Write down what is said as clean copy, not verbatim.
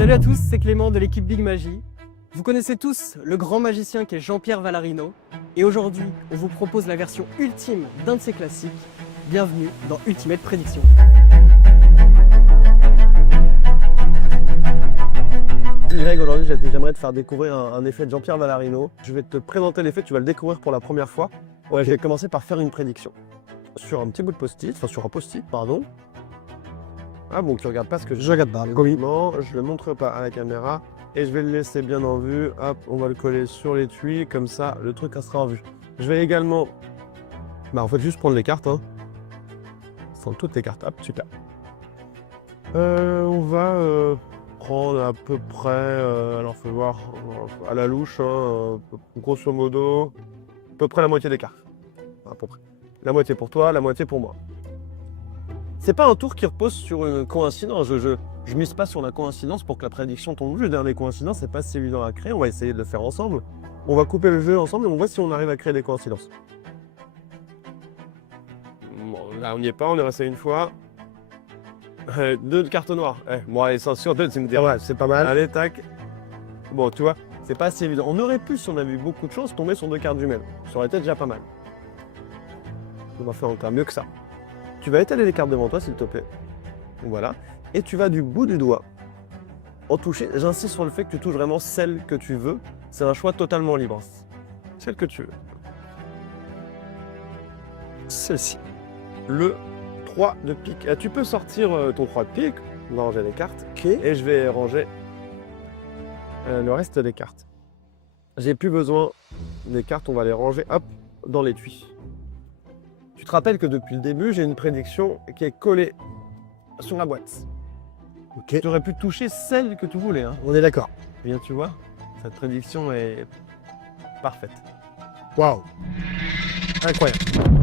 Salut à tous, c'est Clément de l'équipe Big Magie. Vous connaissez tous le grand magicien qui est Jean-Pierre Vallarino. Et aujourd'hui, on vous propose la version ultime d'un de ses classiques. Bienvenue dans Ultimate Prédiction. Greg, aujourd'hui j'aimerais te faire découvrir un effet de Jean-Pierre Vallarino. Je vais te présenter l'effet, tu vas le découvrir pour la première fois. Ouais, je vais commencer par faire une prédiction. Sur un petit bout de post-it, enfin sur un post-it, pardon. Ah bon, tu regardes pas ce que je regarde pas. Non, je le montre pas à la caméra et je vais le laisser bien en vue. Hop, on va le coller sur l'étui, comme ça le truc sera en vue. Je vais également, en fait juste prendre les cartes, hein. Prendre toutes les cartes, hop, super. On va prendre à peu près, alors faut voir à la louche, hein, grosso modo, à peu près la moitié des cartes. À peu près. La moitié pour toi, la moitié pour moi. C'est pas un tour qui repose sur une coïncidence. Je mise pas sur la coïncidence pour que la prédiction tombe juste. Les coïncidences, c'est pas si évident à créer. On va essayer de le faire ensemble. On va couper le jeu ensemble et on voit si on arrive à créer des coïncidences. Bon, là, on n'y est pas, on est resté une fois. Deux cartes noires. Bon, allez, sur deux, c'est ouais, c'est pas mal. Allez, tac. Bon, tu vois, c'est pas si évident. On aurait pu, si on avait eu beaucoup de chance, tomber sur deux cartes jumelles. Ça aurait été déjà pas mal. On va faire encore mieux que ça. Tu vas étaler les cartes devant toi, s'il te plaît. Voilà. Et tu vas du bout du doigt en toucher. J'insiste sur le fait que tu touches vraiment celle que tu veux. C'est un choix totalement libre. Celle que tu veux. Celle-ci. Le 3 de pique. Tu peux sortir ton 3 de pique. On va ranger les cartes. Okay. Et je vais ranger le reste des cartes. J'ai plus besoin des cartes. On va les ranger, hop, dans l'étui. Tu te rappelles que depuis le début, j'ai une prédiction qui est collée sur la boîte. Ok. Tu aurais pu toucher celle que tu voulais. Hein. On est d'accord. Bien, tu vois, cette prédiction est parfaite. Waouh. Incroyable.